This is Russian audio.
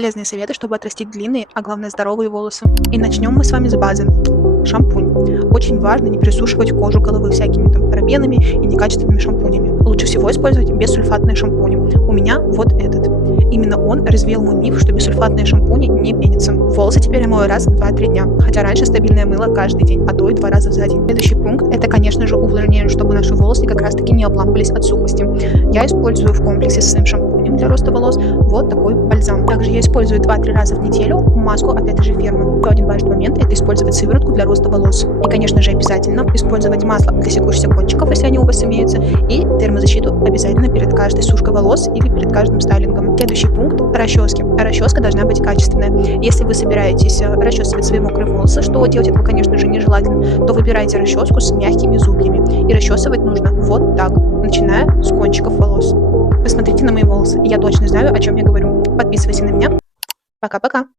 Полезные советы, чтобы отрастить длинные, а главное здоровые волосы. И начнем мы с вами с базы. Шампунь. Очень важно не присушивать кожу головы всякими там парабенами и некачественными шампунями. Лучше всего использовать бессульфатные шампуни. У меня вот этот. Именно он развеял мой миф, что бессульфатные шампуни не пенятся. Волосы теперь я мою раз в 2-3 дня, хотя раньше стабильное мыло каждый день, а то и 2 раза за день. Следующий пункт – это, конечно же, увлажнение, чтобы наши волосы как раз-таки не обламывались от сухости. Я использую в комплексе с своим шампунем для роста волос вот такой бальзам. Также я использую 2-3 раза в неделю маску от этой же фирмы. Еще один важный момент – это использовать сыворотку для роста волос. И, конечно же, обязательно использовать масло для секущихся кончиков, если они у вас имеются, и термозащиту обязательно перед каждой сушкой волос или перед каждым стайлингом. Следующий пункт – расчески. Расческа должна быть качественная. Если вы собираетесь расчесывать свои мокрые волосы, что делать этого, конечно же, нежелательно, то выбирайте расческу с мягкими зубьями. И расчесывать нужно вот так, начиная с кончиков волос. Посмотрите на мои волосы, я точно знаю, о чем я говорю. Подписывайся на меня. Пока-пока.